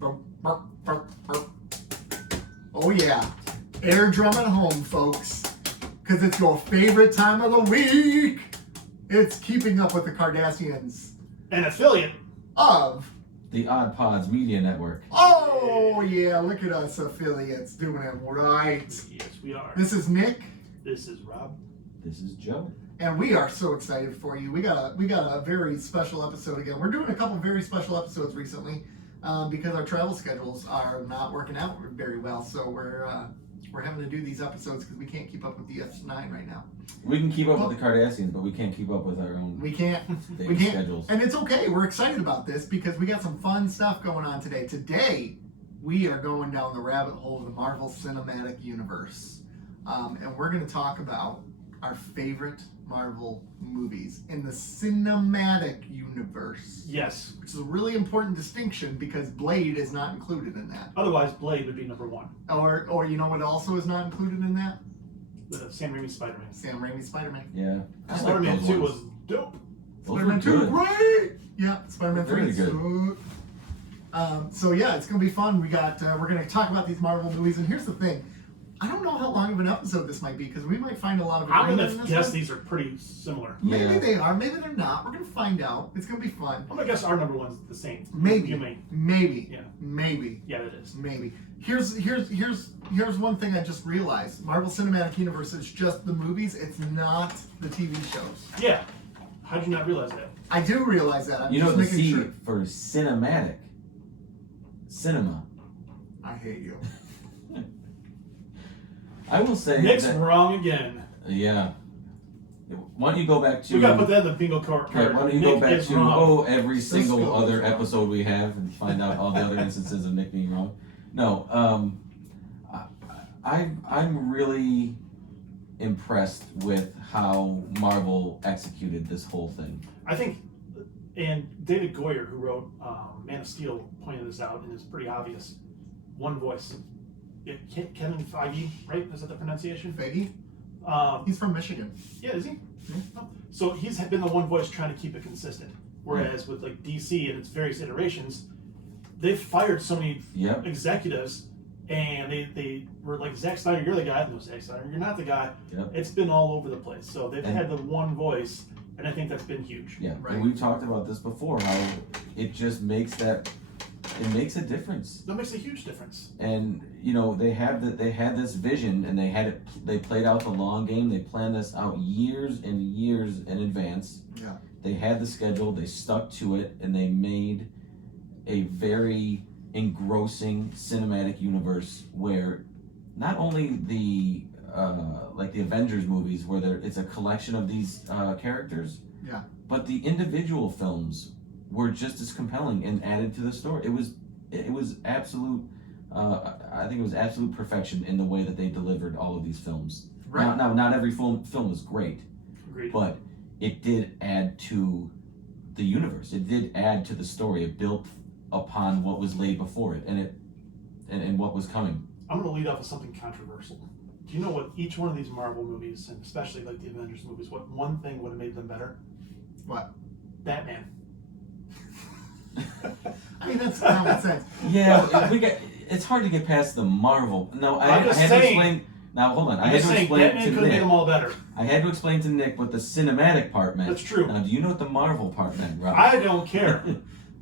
Oh yeah, air drum at home, folks, because it's your favorite time of the week. It's Keeping Up with the Cardassians, an affiliate of the Odd Pods Media Network. Oh yeah, look at us affiliates doing it right. Yes, we are. This is Nick. This is Rob. This is Joe. And we are so excited for you. We got a very special episode again. We're doing a couple very special episodes recently because our travel schedules are not working out very well. So we're having to do these episodes because we can't keep up with the S9 right now. We can keep up with the Cardassians, but we can't keep up with our own. We can't. Schedules. And it's okay. We're excited about this because we got some fun stuff going on today. Today we are going down the rabbit hole of the Marvel Cinematic Universe, and we're going to talk about our favorite Marvel movies in the cinematic universe. Yes. Which is a really important distinction because Blade is not included in that. Otherwise, Blade would be number one. Or you know what also is not included in that? The Sam Raimi Spider-Man. Sam Raimi Spider-Man. Yeah. I Spider-Man like 2 those was ones. dope. Those Spider-Man were 2, good. great! Yeah, Spider-Man 3 Very is good. good. So yeah, it's gonna be fun. We're gonna talk about these Marvel movies, and here's the thing. I don't know how long of an episode this might be because we might find a lot of I'm agreement going in to this guess one. these are pretty similar. Maybe Yeah. they are, maybe they're not. We're gonna find out. It's gonna be fun. I'm going to guess our number one's the same. Maybe, You may. maybe, Yeah. maybe, Yeah, it is. maybe. Here's one thing I just realized. Marvel Cinematic Universe is just the movies. It's not the TV shows. Yeah. How'd you not realize that? I do realize that. I'm You know just the making C sure. for cinematic. Cinema. I hate you. I will say Nick's that. wrong again. Yeah. Why don't you go back to? We got to put that in the bingo card. Yeah, why don't you Nick go back is to wrong. every single Cisco is other wrong. episode we have and find out all the other instances of Nick being wrong? No, I'm really impressed with how Marvel executed this whole thing. I think, and David Goyer, who wrote Man of Steel, pointed this out, and it's pretty obvious. One voice. Yeah, Kevin Feige, right? Is that the pronunciation? Feige? He's from Michigan. Yeah, is he? Yeah. No. So he's been the one voice trying to keep it consistent. Whereas with like DC and its various iterations, they've fired so many Yep. executives, and they were like, Zack Snyder, you're the guy. No, Zack Snyder, you're not the guy. Yep. It's been all over the place. So they've And- had the one voice, and I think that's been huge. Yeah, Right. and we've talked about this before. How it just makes it makes a difference. That makes a huge difference. And they had this vision, and they played out the long game. They planned this out years and years in advance. Yeah. They had the schedule, they stuck to it, and they made a very engrossing cinematic universe where not only the like the Avengers movies, where it's a collection of these characters, Yeah. but the individual films were just as compelling and added to the story. It was absolute. I think it was absolute perfection in the way that they delivered all of these films. Right. Now, not every film was great, Agreed. but it did add to the universe. It did add to the story. It built upon what was laid before it, and what was coming. I'm going to lead off with something controversial. Do you know what each one of these Marvel movies, and especially like the Avengers movies, what one thing would have made them better? What? Batman. I mean, that's common sense. Yeah, it's hard to get past the Marvel. No, I I'm just had saying. to explain. Now hold on, I I'm had just to saying, explain Batman to could have made Nick. them all better. I had to explain to Nick what the cinematic part meant. That's true. Now, do you know what the Marvel part meant, Rob? I don't care.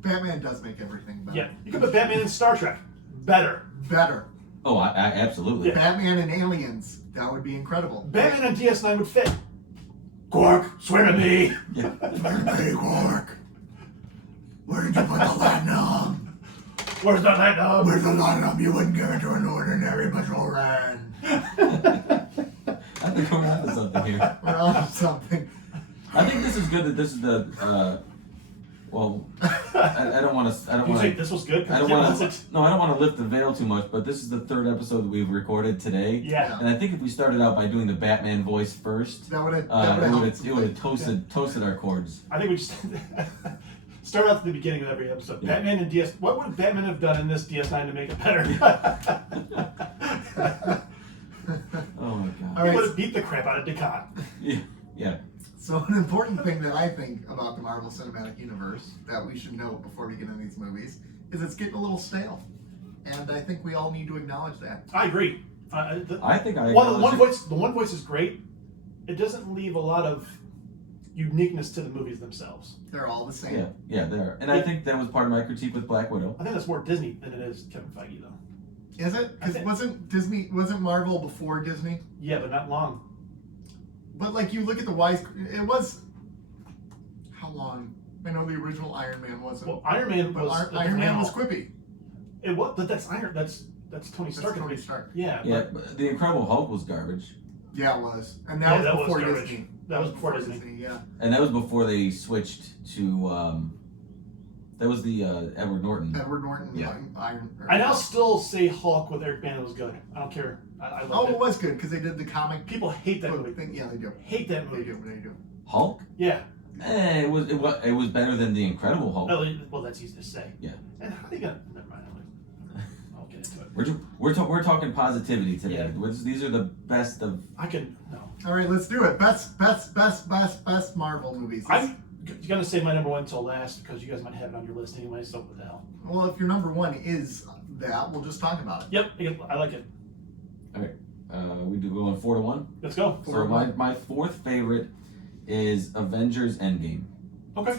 Batman does make everything better. Yeah, you could put Batman in Star Trek. Better. Better. Oh, I absolutely. Yeah. Batman and aliens. That would be incredible. Batman on DS9 would fit. Quark, swear to me. Yeah. Hey, Quark. Where did you put the latinum? Where's the Latinum? Where's the latinum? You wouldn't give it to an ordinary patrolman. I think we're onto something here. We're on something. I think this is good that this is the. Well, I don't want to. I don't You want think to. this was good? I don't Yeah, want that's to. it. No, I don't want to lift the veil too much. But this is the third episode that we've recorded today. Yeah. And I think if we started out by doing the Batman voice first, That would have it would have toasted our chords. I think we just start out at the beginning of every episode. Yeah. Batman and DS. What would Batman have done in this DS9 to make it better? Oh my god. All He right. would have beat the crap out of Descartes. Yeah. Yeah. So an important thing that I think about the Marvel Cinematic Universe that we should know before we get into these movies is it's getting a little stale, and I think we all need to acknowledge that. I agree. I think I Well, acknowledge the one voice is great. It doesn't leave a lot of uniqueness to the movies themselves. They're all the same. Yeah, there. And I think that was part of my critique with Black Widow. I think that's more Disney than it is Kevin Feige, though. Is it? Because wasn't Marvel before Disney? Yeah, but not long. But like you look at the wise, it was how long? I know the original Iron Man wasn't. Well, Iron Man but was Iron Man was quippy. It was, but that's Iron. That's Tony Stark. That's Tony Stark. Yeah. Yeah, but the Incredible Hulk was garbage. Yeah, it was, and that was before garbage. Disney. That was before Disney. Yeah. And that was before they switched to. That was the Edward Norton. Edward Norton. Yeah. I now still say Hulk with Eric Bana was good. I don't care. I love it it. was good because they did the comic. People hate that movie. thing. Yeah, they do. Hate that They movie. do. Hulk? Yeah. It was better than the Incredible Hulk. Well, that's easy to say. Yeah. And how do you got? Never mind. I'll get into it. We're talking positivity today. Yeah. These are the best of. I can no. All right, let's do it. Best Marvel movies. I'm gonna say my number one until last because you guys might have it on your list anyway. So what the hell? Well, if your number one is that, we'll just talk about it. Yep, I like it. All right. We do go on 4-1. Let's go. So my fourth favorite is Avengers Endgame. Okay.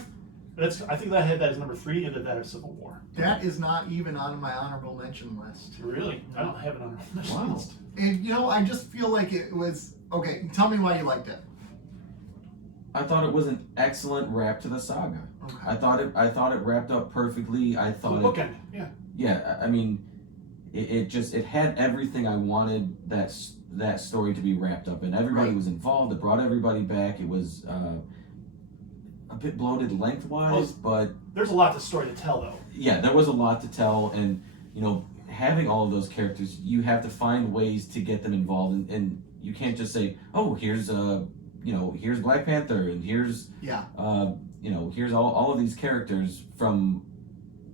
I think that I had that as number 3, either that or Civil War. That is not even on my honorable mention list. Really? I don't have it on my Wow. list. And I just feel like it was okay. Tell me why you liked it. I thought it was an excellent wrap to the saga. Okay. I thought it wrapped up perfectly. I thought Bookend. Yeah. Yeah, I mean, it had everything I wanted that story to be wrapped up in. Everybody Right. was involved. It brought everybody back. It was a bit bloated lengthwise, but There's a lot to story to tell, though. yeah, there was a lot to tell, and having all of those characters, you have to find ways to get them involved, and you can't just say, oh, here's here's Black Panther, and here's here's all of these characters from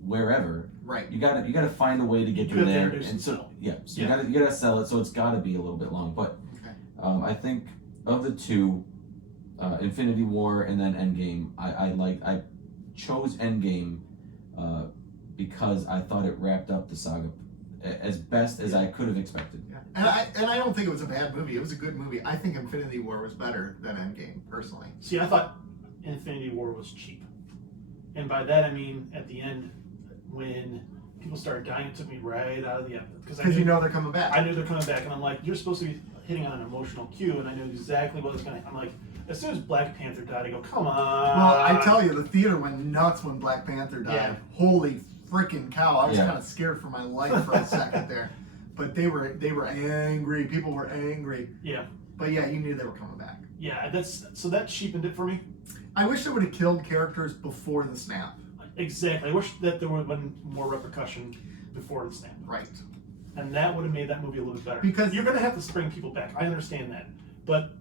wherever. Right. You gotta find a way to get You them have to there, introduce and so them. you gotta sell it. So it's gotta be a little bit long, but Okay. I think of the two, Infinity War and then Endgame, I chose Endgame because I thought it wrapped up the saga as best as I could have expected. Yeah. And I don't think it was a bad movie. It was a good movie. I think Infinity War was better than Endgame, personally. See, I thought Infinity War was cheap. And by that, I mean, at the end, when people started dying, it took me right out of the episode. Because they're coming back. I knew they're coming back, and I'm like, you're supposed to be hitting on an emotional cue, and I knew exactly what was going to I'm like, as soon as Black Panther died, I go, come on. Well, I tell you, the theater went nuts when Black Panther died. Yeah. Holy freaking cow! I was Yeah. kind of scared for my life for a second there, but they were angry. People were angry. Yeah. But yeah, you knew they were coming back. Yeah, that cheapened it for me. I wish they would have killed characters before the snap. Exactly. I wish that there would have been more repercussion before the snap. Right. And that would have made that movie a little bit better. Because- you're going to have to bring people back. I understand that. But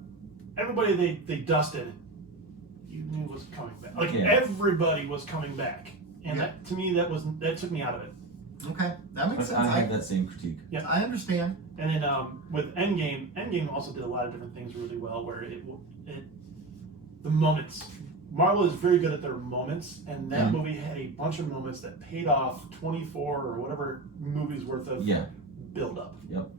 everybody they dusted, you knew was coming back. Like, Yeah. everybody was coming back. And Yeah. that, to me, that took me out of it. Okay, that makes But sense. I have that same critique. Yeah. I understand. And then with Endgame also did a lot of different things really well. Where the moments, Marvel is very good at their moments, and that Yeah. movie had a bunch of moments that paid off 24 or whatever movies worth of build up. Yep.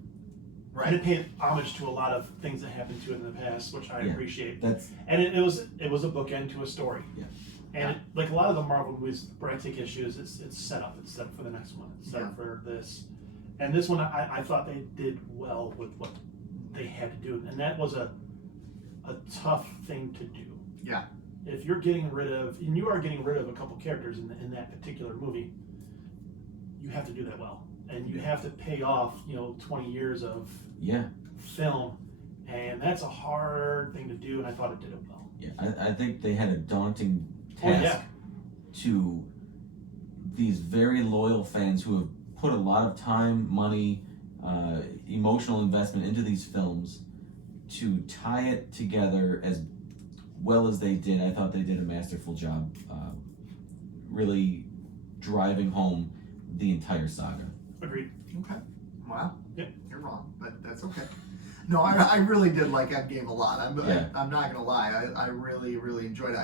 Right. And it paid homage to a lot of things that happened to it in the past, which I Yeah. appreciate. That's And it was a bookend to a story. Yeah. And like a lot of the Marvel movies where I take issues, it's set up. It's set up for the next one. It's set up for this. And this one, I thought they did well with what they had to do, and that was a tough thing to do. Yeah. If you're getting rid of, and you are getting rid of a couple characters in that particular movie, you have to do that well, and you have to pay off 20 years of film, and that's a hard thing to do. And I thought it did it well. Yeah, I think they had a daunting Oh, task yeah. to these very loyal fans who have put a lot of time, money, emotional investment into these films to tie it together as well as they did. I thought they did a masterful job really driving home the entire saga. Agreed. Okay. Wow. Yeah. You're wrong, but that's okay. No, I really did like Endgame a lot. I'm not gonna lie. I really enjoyed it.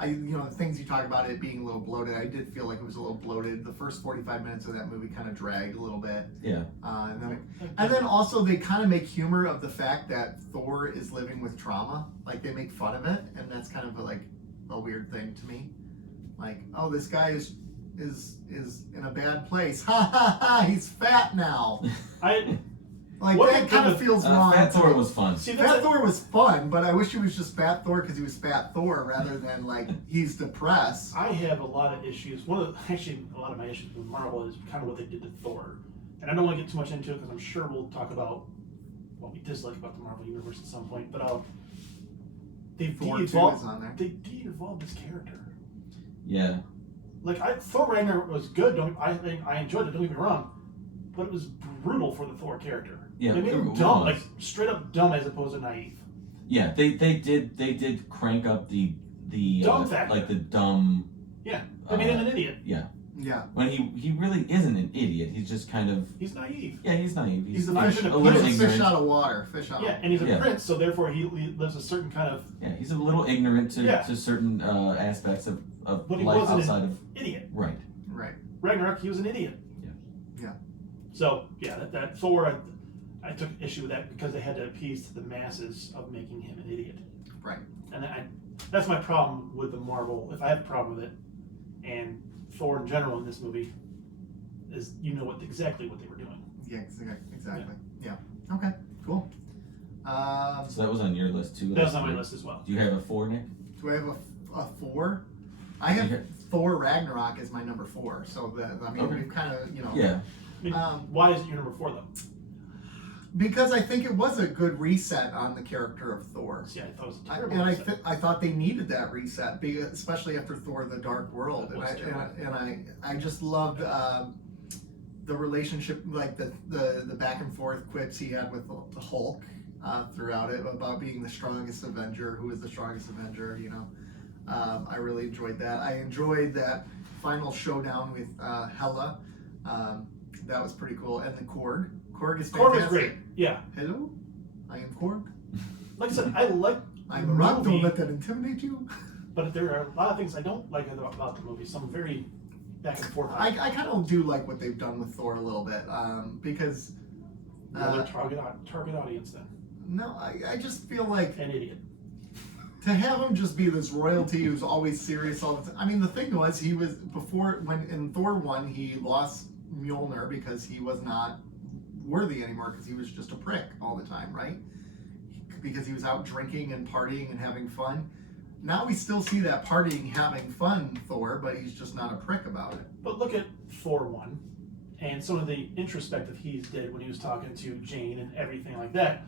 the things you talk about it being a little bloated, I did feel like it was a little bloated. The first 45 minutes of that movie kind of dragged a little bit. Yeah. And then also they kind of make humor of the fact that Thor is living with trauma. Like they make fun of it, and that's kind of like a weird thing to me. Like, oh, this guy is in a bad place. Ha ha ha! He's fat now. That kind of feels wrong. Fat Thor was fun. Fat Thor was fun, but I wish he was just Fat Thor because he was Fat Thor rather than like he's depressed. I have a lot of issues. A lot of my issues with Marvel is kind of what they did to Thor, and I don't want to get too much into it because I'm sure we'll talk about what we dislike about the Marvel universe at some point. But they de-evolved this character. Yeah. Like Thor Ragnarok was good. I enjoyed it. Don't get me wrong, but it was brutal for the Thor character. Yeah, they made him dumb, like straight up dumb as opposed to naive. Yeah, they did crank up the dumb factor. Like the dumb. Yeah, they made him an idiot. Yeah. Yeah. When he really isn't an idiot. He's just kind of. He's naive. Yeah, he's naive. He's a little fish ignorant. out of water. And he's a prince, so therefore he lives a certain kind of. Yeah, he's a little ignorant to certain aspects of but he life wasn't outside an of. Idiot. Right. Ragnarok, he was an idiot. Yeah. So that Thor, I took issue with that because they had to appease to the masses of making him an idiot. Right. And that's my problem with the Marvel. If I have a problem with it, and Thor in general in this movie, is exactly what they were doing. Yeah, exactly. Yeah. Okay. Cool. So that was on your list too. That was on my list as well. Do you have a 4, Nick? Do I have a 4? I have Thor Ragnarok as my number 4. So we've kind of Yeah. Why is it your number 4 though? Because I think it was a good reset on the character of Thor. See, I thought it was a terrible reset. I thought they needed that reset, especially after Thor: The Dark World, I just loved the relationship, like the back and forth quips he had with the Hulk throughout it about being the strongest Avenger. Who is the strongest Avenger? I really enjoyed that. I enjoyed that final showdown with Hela. That was pretty cool, and the Korg. Korg is fantastic. Korg was great. Yeah. Hello, I am Korg. Like I said, I like. I'm a rock. Don't let that intimidate you. But there are a lot of things I don't like about the movie. Some very back and forth. I kind of do like what they've done with Thor a little bit because. Another target audience then. No, I just feel like an idiot. To have him just be this royalty who's always serious all the time. I mean, the thing was he was when in Thor 1 he lost Mjolnir because he was not worthy anymore because he was just a prick all the time, right? Because he was out drinking and partying and having fun. Now we still see that partying, having fun Thor, but he's just not a prick about it. But look at Thor 1 and some of the introspective he did when he was talking to Jane and everything like that.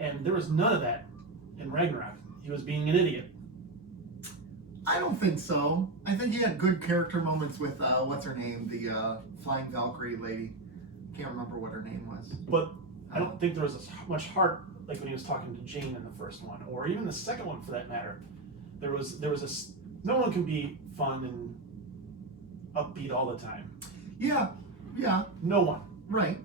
And there was none of that in Ragnarok. He was being an idiot. I don't think so. I think he had good character moments with what's her name, the Flying Valkyrie lady. Can't remember what her name was. But I don't think there was as much heart like when he was talking to Jane in the first one, or even the second one for that matter. There was no one can be fun and upbeat all the time. Yeah. No one. Right.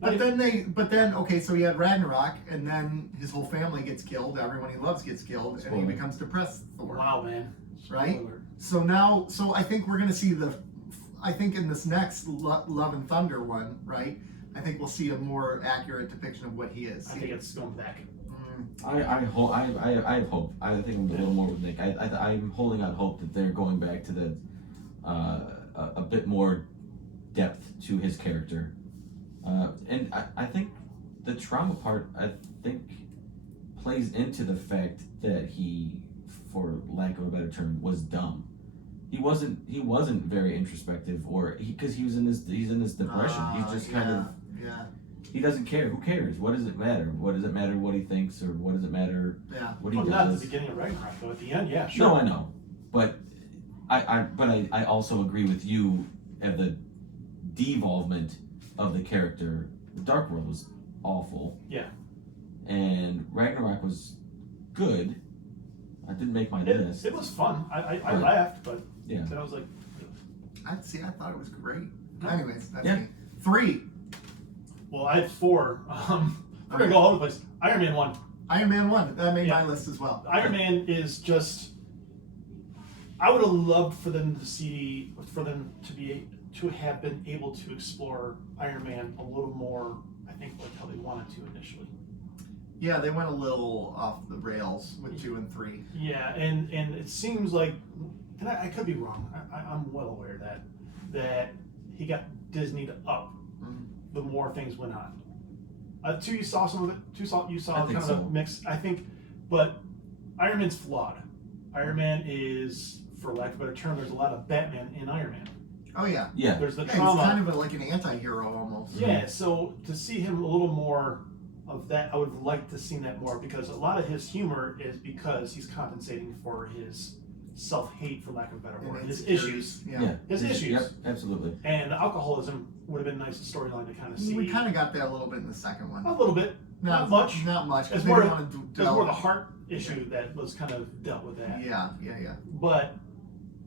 But then okay, so he had Ragnarok, and then his whole family gets killed. Everyone he loves gets killed, and he becomes depressed. Thor. Wow, man. Right. So I think we're gonna see I think in this next Love and Thunder one, right? I think we'll see a more accurate depiction of what he is. I think it's going back. I have hope. I think I'm a little more with Nick. I'm holding out hope that they're going back to the a bit more depth to his character. And I think the trauma part, plays into the fact that he, for lack of a better term, was dumb. He wasn't very introspective, because he's in this depression. He's just kind of he doesn't care. Who cares? What does it matter? What does it matter what he thinks, or what does it matter what he does? Not at the beginning of Ragnarok, though. At the end, yeah, sure. No, I know, but I also agree with you at the devolvement of the character. The Dark World was awful. Yeah. And Ragnarok was good. I didn't make my list. It was fun. I laughed, but yeah. Then I was like, I thought it was great. Anyways, that's me. 3. Well, I had 4. We're gonna go all over the place. Iron Man 1. Iron Man 1. That made my list as well. Iron Man is just I would have loved for them to have been able to explore Iron Man a little more. I think like how they wanted to initially. Yeah, they went a little off the rails with 2 and 3. Yeah, and it seems like, and I could be wrong. I'm well aware that he got Disneyed up the more things went on. 2, you saw some of it. 2, you saw kind of a mix. I think, but Iron Man's flawed. Iron Man is, for lack of a better term, there's a lot of Batman in Iron Man. Oh yeah. Yeah. There's the Yeah, trauma. he's kind of like an anti-hero almost. Yeah, so to see him a little more of that, I would like to see that more, because a lot of his humor is because he's compensating for his self-hate, for lack of a better word, his issues. Yeah. His issues. Yep, absolutely. And alcoholism would have been a nice storyline to kind of see. We kind of got that a little bit in the second one. A little bit. Not much. Not much. It's It's more, more, it's more the heart issue that was kind of dealt with that. Yeah. But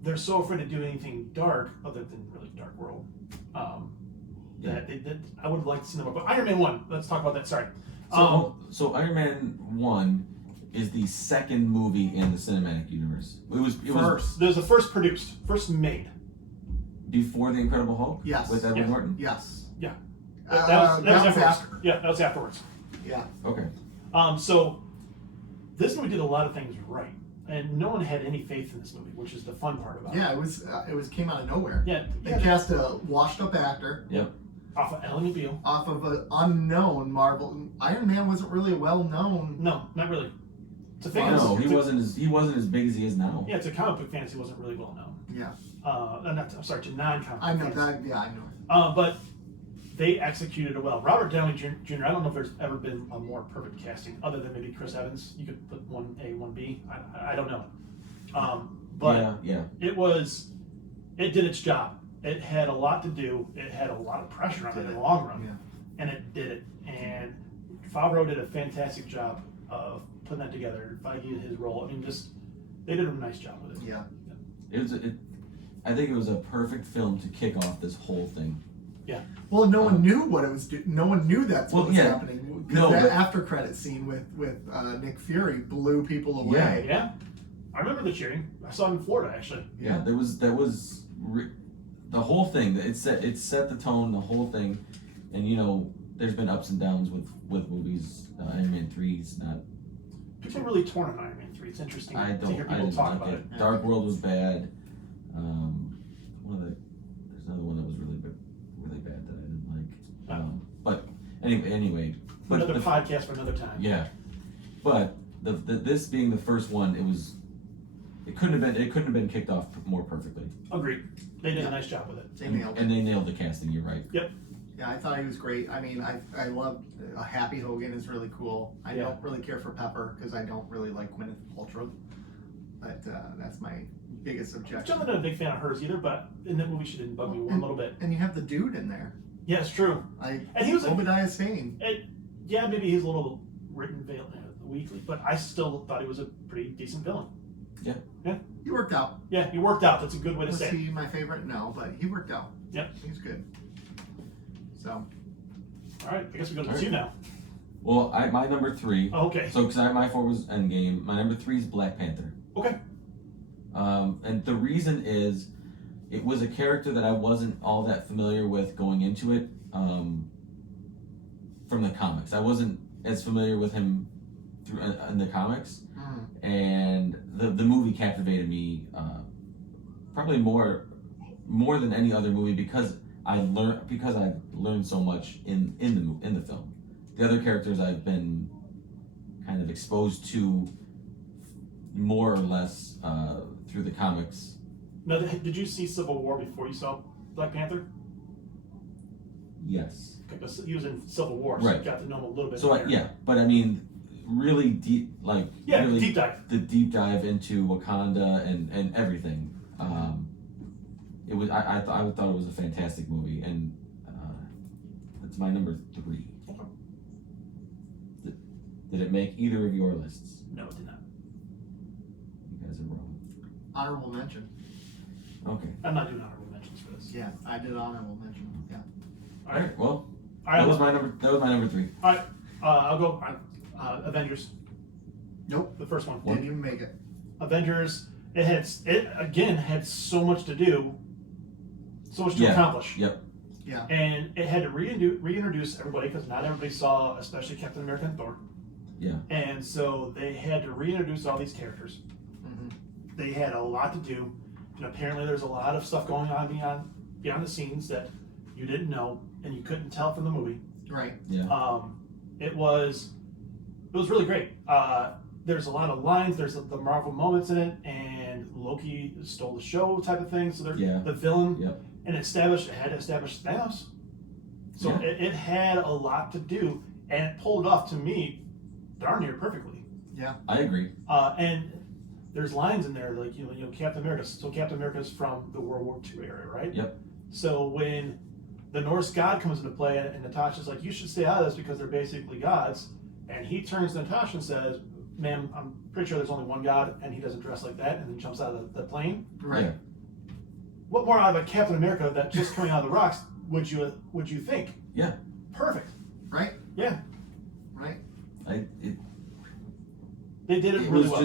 they're so afraid to do anything dark, other than really Dark World, that I would like to see them more. But Iron Man 1, let's talk about that. Sorry. So Iron Man 1 is the second movie in the cinematic universe. It was There's the first produced, first made. before the Incredible Hulk. Yes. With Edward Norton. Yes. Yeah. That was afterwards. after. Yeah, that was afterwards. Yeah. Okay. So this movie did a lot of things right, and no one had any faith in this movie, which is the fun part about it. Yeah, it was came out of nowhere. Yeah. They cast a washed-up actor. Yep. Off of Ellen McBeal. Off of an unknown Marvel. Iron Man wasn't really well known. No, not really. To fans. No, he wasn't as big as he is now. Yeah, to comic book fans, he wasn't really well known. Yeah. I'm sorry, to non-comic I know fans. that. Yeah, I know. But they executed it well. Robert Downey Jr. I don't know if there's ever been a more perfect casting, other than maybe Chris Evans. You could put 1A, 1B. I don't know. But yeah. it did its job. It had a lot to do. It had a lot of pressure on it in the long run, and it did it. And Favreau did a fantastic job of putting that together. Feige, his role. I mean, they did a nice job with it. Yeah. I think it was a perfect film to kick off this whole thing. Yeah. Well, no one knew what it was doing. No one knew that's what was yeah. happening. Because that after credit scene with Nick Fury blew people away. Yeah. I remember the cheering. I saw it in Florida, actually. Yeah, there was the whole thing. It set the tone. The whole thing, and there's been ups and downs with movies. Iron Man 3's not. People are really torn on Iron Man 3. It's interesting to hear people didn't talk like about it. Dark World was bad. There's another one that was really bad that I didn't like. But anyway. But Another podcast for another time. Yeah, but this being the first one, it couldn't have been kicked off more perfectly. Agreed. They did a nice job with it. They nailed it. And they nailed the casting. You're right. Yep. Yeah, I thought he was great. I mean, I love Happy Hogan is really cool. I don't really care for Pepper because I don't really like Gwyneth Paltrow. But that's my biggest objection. I'm not a big fan of hers either, but in that movie she didn't bug me one little bit. And you have the dude in there. Yeah, it's true. And he was Obadiah Stane. Yeah, maybe he's a little written weakly, but I still thought he was a pretty decent villain. Yeah. Yeah. He worked out. Yeah, he worked out. That's a good way to Was say it. he my favorite? No, but he worked out. Yep. He's good. So. All right, I guess we go to 2 now. Well, my number 3. Oh, okay. So, because my 4 was Endgame, my number 3 is Black Panther. Okay. And the reason is, it was a character that I wasn't all that familiar with going into it from the comics. I wasn't as familiar with him in the comics, and the movie captivated me probably more than any other movie because I learned so much in the film. The other characters I've been kind of exposed to more or less through the comics. Now, did you see Civil War before you saw Black Panther? Yes. Okay, he was in Civil War, so you got to know him a little bit. So but I mean, really deep, really deep dive. The deep dive into Wakanda and everything. It was I thought it was a fantastic movie, and that's my number 3. Okay. Did it make either of your lists? No, it did not. You guys are wrong. Honorable mention. Okay. I'm not doing honorable mentions for this. Yeah, I did honorable mention. Yeah. All right. Well, All right, that was my number 3. All right, I'll go Avengers. Nope. The first one. Didn't even make it. Avengers. it again had so much to do, so much to accomplish. Yep. Yeah. And it had to reintroduce everybody because not everybody saw, especially Captain America and Thor. Yeah. And so they had to reintroduce all these characters. Mm-hmm. They had a lot to do, and apparently there's a lot of stuff going on beyond the scenes that you didn't know and you couldn't tell from the movie. Right. Yeah. It was really great. There's a lot of lines. There's the Marvel moments in it, and Loki stole the show type of thing. So the villain, Yep. and it had to establish Thanos. So it had a lot to do, and it pulled it off to me darn near perfectly. Yeah. I agree. And there's lines in there like Captain America. So Captain America's from the World War II era, right? Yep. So when the Norse god comes into play, and Natasha's like, "You should stay out of this because they're basically gods," and he turns to Natasha and says, "Ma'am, I'm pretty sure there's only one god, and he doesn't dress like that," and then jumps out of the plane. Right. Yeah. What more out of a Captain America that just coming out of the rocks would you think? Yeah. Perfect. Right. Yeah. Right. They did it really well.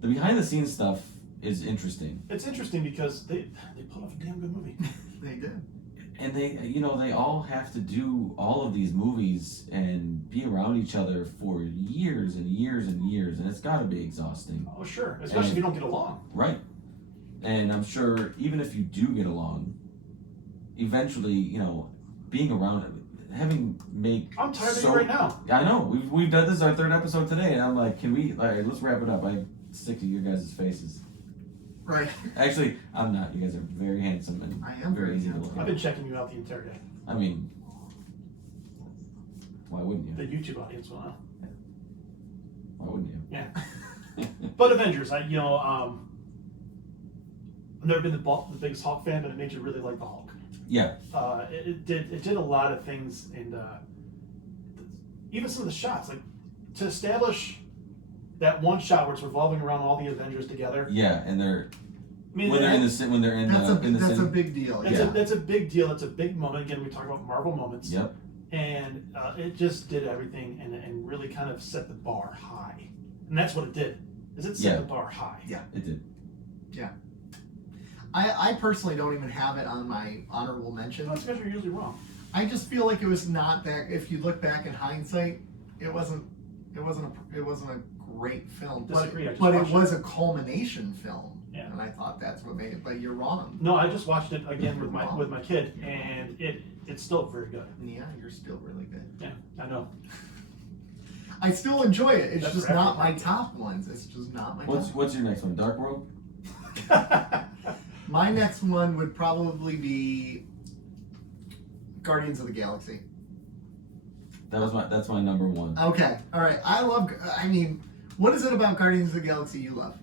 The behind the scenes stuff is interesting. It's interesting because they put off a damn good movie. They did. And they all have to do all of these movies and be around each other for years and years and years, and it's got to be exhausting. Oh, sure. Especially if you don't get along. Right. And I'm sure even if you do get along, eventually, being around, I'm tired of you right now. I know. We've done this is our third episode today, and I'm like, all right, let's wrap it up. I'm sick of your guys' faces. Right. Actually, I'm not. You guys are very handsome and I am very easy to handsome. look I've at. been checking you out the entire day. I mean, why wouldn't you? The YouTube audience will know. Why wouldn't you? Yeah. But Avengers, I've never been the biggest Hulk fan, but it made you really like the Hulk. Yeah. It did a lot of things, and even some of the shots, like to establish that one shot where it's revolving around all the Avengers together. Yeah, and they're I mean, when they're in the That's a city. big deal. That's a big deal. It's a big moment. Again, we talk about Marvel moments. Yep. And it just did everything and really kind of set the bar high. And that's what it did. Is it set the bar high? Yeah. It did. Yeah. I personally don't even have it on my honorable mentions. Those guys are usually wrong. I just feel like it was not that. If you look back in hindsight, it wasn't a great film. Disagree. But it was a culmination film. Yeah. And I thought that's what made it. But you're wrong. No, I just watched it again with my kid, and it's still very good. Yeah, you're still really good. Yeah, I know. I still enjoy it. It's That's just for not my everybody. top ones. It's just not my top. What's your next one? Dark World? My next one would probably be Guardians of the Galaxy. That's my number one. Okay, all right. What is it about Guardians of the Galaxy you love?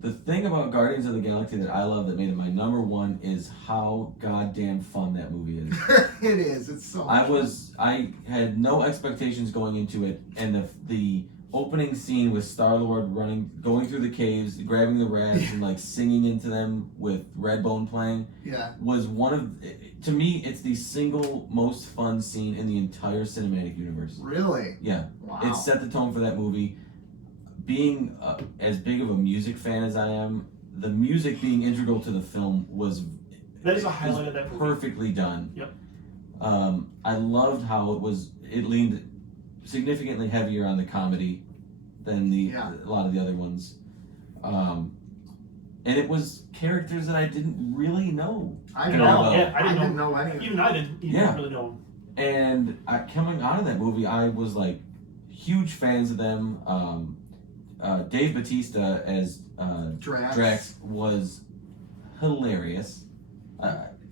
The thing about Guardians of the Galaxy that I love that made it my number one is how goddamn fun that movie is. It is. It's so much fun. I had no expectations going into it, and the opening scene with Star-Lord going through the caves, grabbing the rags and like singing into them with Redbone playing was one of, to me, it's the single most fun scene in the entire cinematic universe. Really? Yeah. Wow. It set the tone for that movie. Being as big of a music fan as I am, the music being integral to the film That is a highlight of that movie. perfectly done. Yep. I loved how it leaned significantly heavier on the comedy than a lot of the other ones. And it was characters that I didn't really know. I didn't know any. Even I didn't really know them. And coming out of that movie, I was like huge fans of them. Dave Bautista as Drax was hilarious.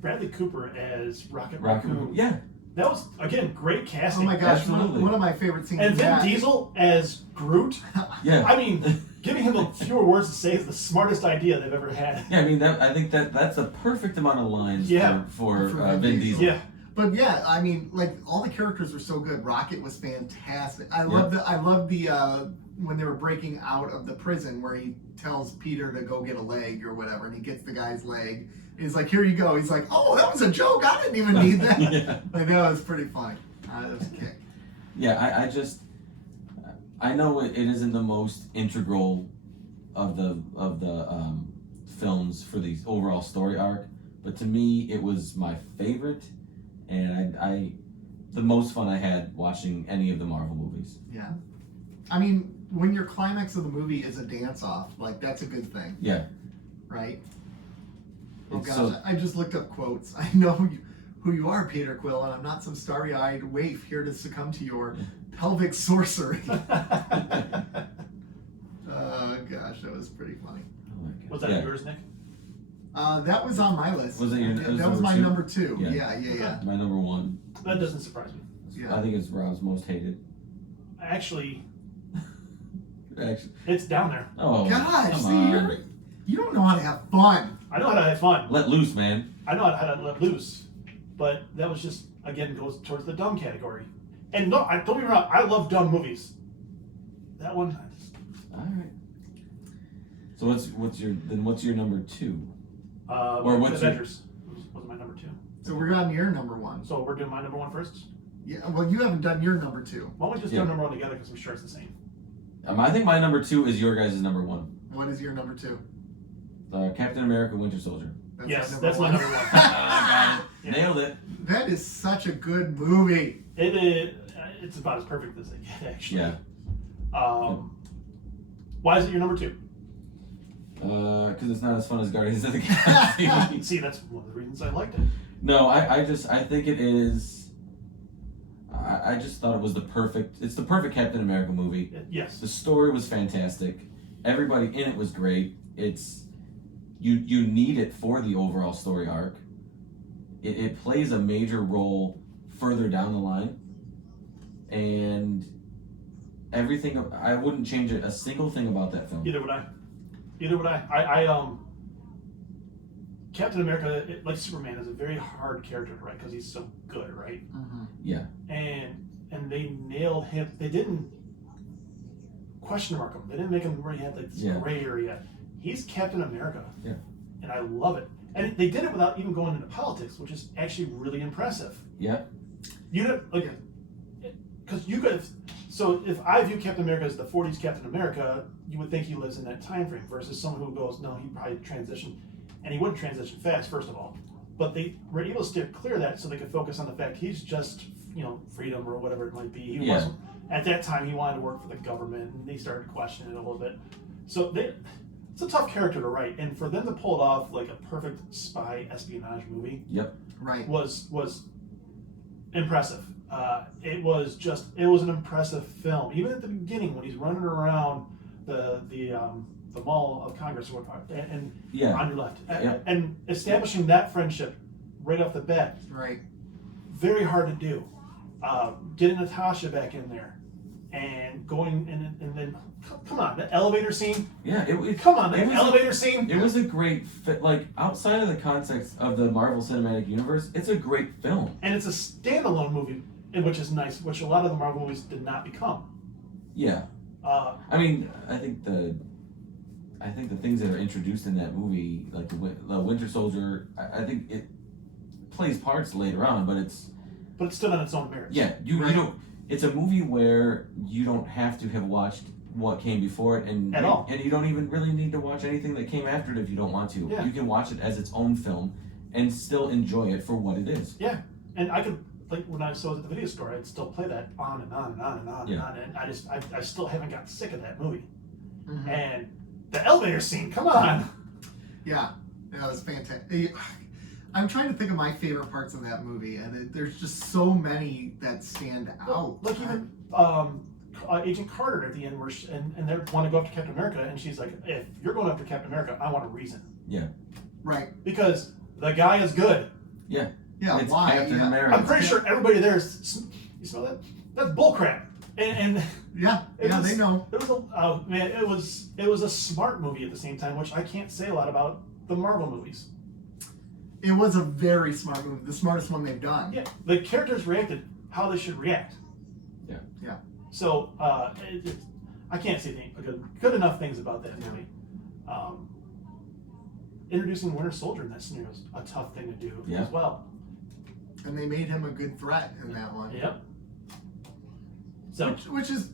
Bradley Cooper as Rocket Raccoon. Raccoon. Yeah. That was, again, great casting. Oh my gosh, Absolutely. one of my favorite scenes. And in Vin that. Diesel as Groot. Yeah. I mean, giving him a fewer words to say is the smartest idea they've ever had. Yeah, I mean, I think that's a perfect amount of lines for Vin Diesel. Yeah. But yeah, I mean, like all the characters were so good. Rocket was fantastic. I love the when they were breaking out of the prison where he tells Peter to go get a leg or whatever, and he gets the guy's leg. He's like, "Here you go." He's like, "Oh, that was a joke. I didn't even need that." Yeah. Like that was pretty funny. That was a kick. Yeah, I know it isn't the most integral of the films for the overall story arc, but to me it was my favorite, and I the most fun I had watching any of the Marvel movies. Yeah. I mean, when your climax of the movie is a dance-off, like, that's a good thing. Yeah. Right? Oh, It's gosh, so- I just looked up quotes. I know who you are, Peter Quill, and I'm not some starry-eyed waif here to succumb to your pelvic sorcery. Gosh, that was pretty funny. Oh my God. Was that Yeah. yours, Nick? That was on my list. Was it your- that was my number 2. Yeah. My number 1. That doesn't surprise me. Yeah. I think it's Rob's most hated. Actually, Actually, it's down there. oh Gosh, come see, on. you don't know how to have fun. I know how to have fun. Let loose, man. I know how to let loose. But that was just, again, goes towards the dumb category. And no, don't get me wrong, I love dumb movies. That one, I just, All right. So what's your number 2? or what's your- Avengers was my number 2. So we're on your number 1. So we're doing my number 1 first? Yeah. Well, you haven't done your number 2. Why don't we just Yeah. do number 1 together because I'm sure it's the same. I think my number 2 is your guys' number 1. What is your number 2? Captain America: Winter Soldier. Yes, my that's my number 1. Got it. Yeah. Nailed it. That is such a good movie. It is, it's about as perfect as they get, actually. Yeah. Why is it your number 2? Because it's not as fun as Guardians of the Galaxy. See, that's one of the reasons I liked it. No, I think it is. I just thought it was it's the perfect Captain America movie. Yes. The story was fantastic. Everybody in it was great. It's you need it for the overall story arc. It plays a major role further down the line, and everything. I wouldn't change a single thing about that film. Either would I. Captain America, like Superman, is a very hard character to write because he's so good, right? Mm-hmm. Yeah. And they nailed him. They didn't question mark him. They didn't make him where he had like this gray area. He's Captain America. Yeah. And I love it. And they did it without even going into politics, which is actually really impressive. Yeah. You know, like, because you could. So if I view Captain America as the '40s Captain America, you would think he lives in that time frame. Versus someone who goes, no, he probably transitioned, and he wouldn't transition fast, first of all. But they were able to steer clear of that, so they could focus on the fact he's just, freedom or whatever it might be. He wasn't at that time. He wanted to work for the government, and they started questioning it a little bit. So it's a tough character to write, and for them to pull it off like a perfect spy espionage movie, Right. was impressive. It was an impressive film. Even at the beginning when he's running around the Mall of Congress or whatever, and on your left, and establishing that friendship right off the bat, Right. very hard to do. Getting Natasha back in there, and going and then come on, the elevator scene. Yeah. Elevator scene. It was a great fit. Like, outside of the context of the Marvel Cinematic Universe, it's a great film. And it's a standalone movie, which is nice, which a lot of the Marvel movies did not become. Yeah. I mean, I think the things that are introduced in that movie, like the Winter Soldier, I think it plays parts later on, but it's stood on its own merits. yeah. You don't. It's a movie where you don't have to have watched what came before it, and At all. and you don't even really need to watch anything that came after it if you don't want to. Yeah. You can watch it as its own film and still enjoy it for what it is. Yeah, and I could, like, when I saw it at the video store, I'd still play that on and on and on and on and on, and I still haven't gotten sick of that movie. Mm-hmm. And the elevator scene, come on! Yeah, it was fantastic. I'm trying to think of my favorite parts of that movie, and there's just so many that stand out. Like even Agent Carter at the end, where and they want to go after Captain America, and she's like, "If you're going after Captain America, I want a reason." Yeah. Right. Because the guy is good. Yeah. Yeah. It's Why? Captain Yeah. America. I'm pretty sure everybody there is. You smell that? That's bullcrap. And Yeah. They know. It was it was a smart movie at the same time, which I can't say a lot about the Marvel movies. It was a very smart movie, the smartest one they've done. Yeah, the characters reacted how they should react. Yeah. Yeah. So I can't say good enough things about that movie. Introducing Winter Soldier in that scenario is a tough thing to do as well. And they made him a good threat in that one. Yep. So Which is,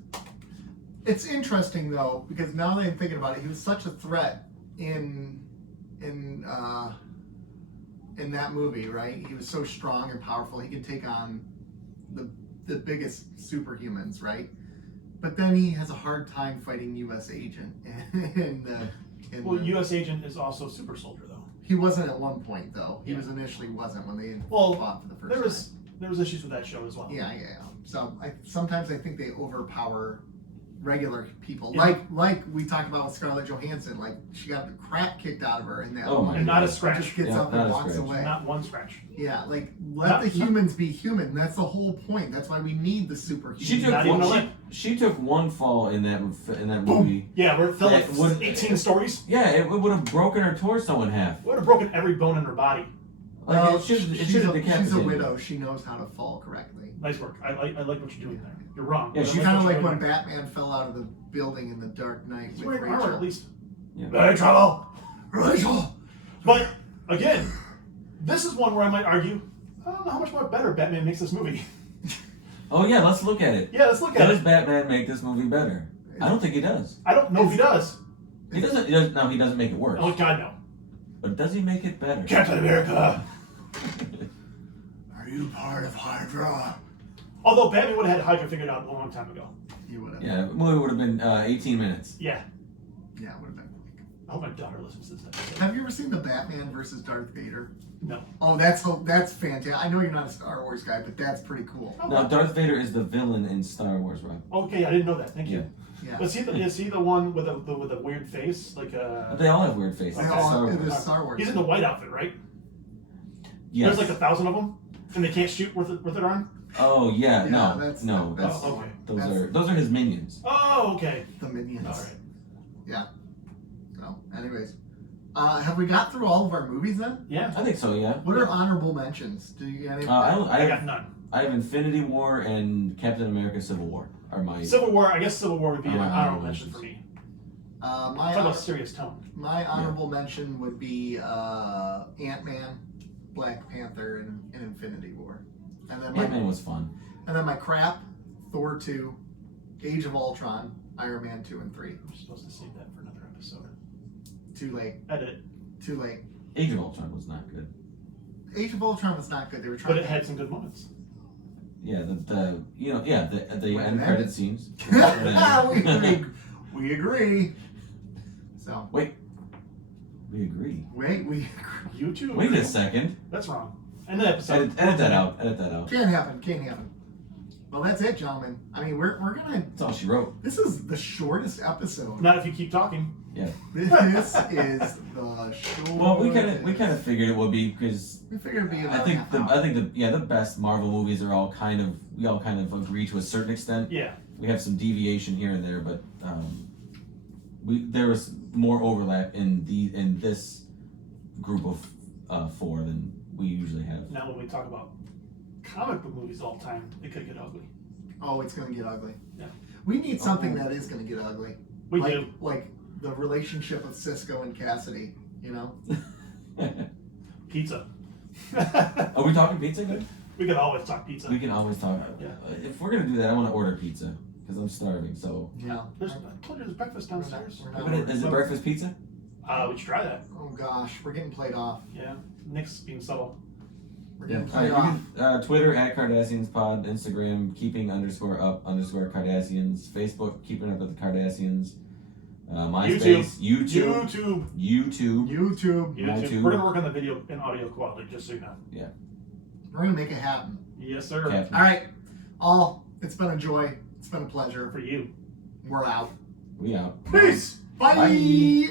It's interesting though, because now that I'm thinking about it, he was such a threat in that movie, right? He was so strong and powerful. He could take on the biggest superhumans, right? But then he has a hard time fighting U.S. Agent. U.S. Agent is also Super Soldier, though. He wasn't at one point, though. He was initially wasn't when they fought for the first time. There was issues with that show as well. Yeah. So sometimes I think they overpower regular people, Yeah. like we talked about with Scarlett Johansson. Like she got the crap kicked out of her in that. Oh my And not a Just scratch. gets up and not a walks scratch. away. Not one scratch. Yeah, like let the humans be human. That's the whole point. That's why we need the superhumans. She took one fall in that movie. Yeah, where it fell That like would- 18 stories. Yeah, it would have broken her torso in half. It would have broken every bone in her body. Like Well, it should she's have a decapitated. widow. She knows how to fall correctly. Nice work. I like what you're doing there. You're wrong. Yeah, but I she's Kind of what like you're when doing Batman fell out of the building in the Dark Knight there. He's with wearing Rachel. armor at least. Yeah. Rachel, Rachel. But again, this is one where I might argue. I don't know how much more better Batman makes this movie. Oh yeah, let's look at it. Yeah, let's look at Does it. Batman make this movie better? I don't think he does. I don't know if he does. He doesn't. No, he doesn't make it worse. Oh God, no. But does he make it better? Captain America. Are you part of Hydra? Although Batman would have had Hydra figured out a long time ago. You would have. Yeah, the movie would have been 18 minutes. Yeah. Yeah, it would have been. I hope my daughter listens to this episode. Have you ever seen the Batman versus Darth Vader? No. Oh, that's fantastic. I know you're not a Star Wars guy, but that's pretty cool. Oh, No, Darth Vader is the villain in Star Wars, Rob. Okay, I didn't know that. Thank you. Yeah. Is he the one with a weird face? Like They all have weird faces. They It's all Star have Wars. this Star Wars. He's in the white outfit, right? Yes. There's like 1,000 of them, and they can't shoot with it on. Oh yeah, Yeah, no, that's- no, that's- that's, Oh, okay. those are his minions. Oh, okay. The Minions. All right. Yeah. So, anyways, have we got through all of our movies then? Yeah. I think so. Yeah. What are honorable mentions? Do you get any? I got none. I have Infinity War and Captain America: Civil War are my. Civil War. I guess Civil War would be Yeah, my honorable honorable mention for mentions. me. My Talk about serious tone. honorable mention would be Ant-Man, Black Panther, and Infinity War. And then Ant-Man was fun. my crap, Thor 2, Age of Ultron, Iron Man 2 and 3. I'm supposed to save that for another episode. Too late. Edit it. Too late. Age of Ultron was not good. Age of Ultron was not good. They were trying But it had some good moments. Yeah, the When end it credit ended. scenes. we agree. So, Wait, we agree. we YouTube. Wait a second. That's wrong. And the episode. Edit that out. Edit that out. Can't happen. Well, that's it, gentlemen. I mean, we're gonna. That's all she wrote. This is the shortest episode. Not if you keep talking. Yeah. This is the shortest. Well, we kind of figured it would be because We figured it'd be about I think half hour. the best Marvel movies are all we all kind of agree to a certain extent. Yeah. We have some deviation here and there, but there was more overlap in this group of four than we usually have. Now when we talk about comic book movies all the time, it could get ugly. Oh, it's gonna get ugly. Yeah. We need something that is gonna get ugly. We like, do. Like the relationship of Cisco and Cassidy. You know. Pizza. Are we talking pizza? Good. We could always talk pizza. We can always talk. Yeah. If we're gonna do that, I want to order pizza because I'm starving. So, Yeah. I told you there's breakfast downstairs. We're not- is it breakfast pizza? We should try that. Oh gosh, we're getting played off. Yeah. Nick's being subtle. We're Yeah. getting played off. Twitter at Cardassians Pod, Instagram keeping_up_Cardassians, Facebook keeping up with the Cardassians, MySpace, YouTube. YouTube. YouTube. We're gonna work on the video and audio quality, just so you know. We're gonna make it happen. Yes, sir. Captain. All right. It's been a joy. It's been a pleasure. For you. We're out. We out. Peace. Bye. Bye.